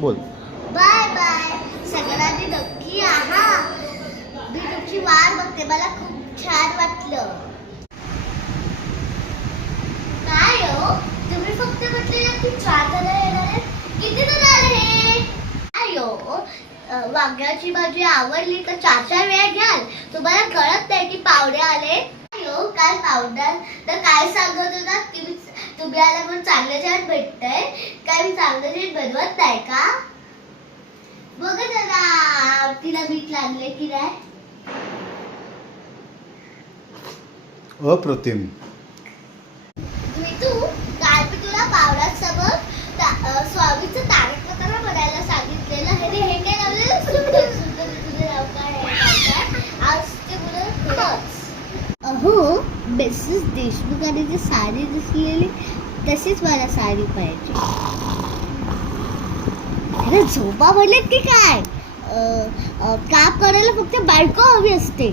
बोल. Bye bye सगळ्यांनी नक्की आहात. मी तुमची वाट बघते. मला खूप छान वाटलं. काय हो तुम्ही फक्त म्हटलेलं की 4 जण येणार आहेत. किती जण आले? अयो वांग्याची भाजी आवडली तर 4 वेळा घ्याल. तुम्हाला कळत नाही की पाहुणे आले. अयो काय पाहुणार तर काय सांगत होता तुम्ही आला म्हणून चांगलं जेवण भेटतंय. काय मी चांगलं जेवण बनवत नाही का? बघा जरा तिला मीठ लागले की नाही. अप्रतिम. तू काल मी तुला पावलासमोर स्वामीचं तारक मंत्र म्हणायला सांगितलेलं. हे काय लावलेलं सुंदर सुंदर तुझं नाव काय. आज ते बोलत अहो मिसेस देशमुखाने जी साडी दिसलेली तशीच मला साडी पाहिजे. अरे झोपा म्हणलेत की काय. काम करायला फक्त बायको हवी असते.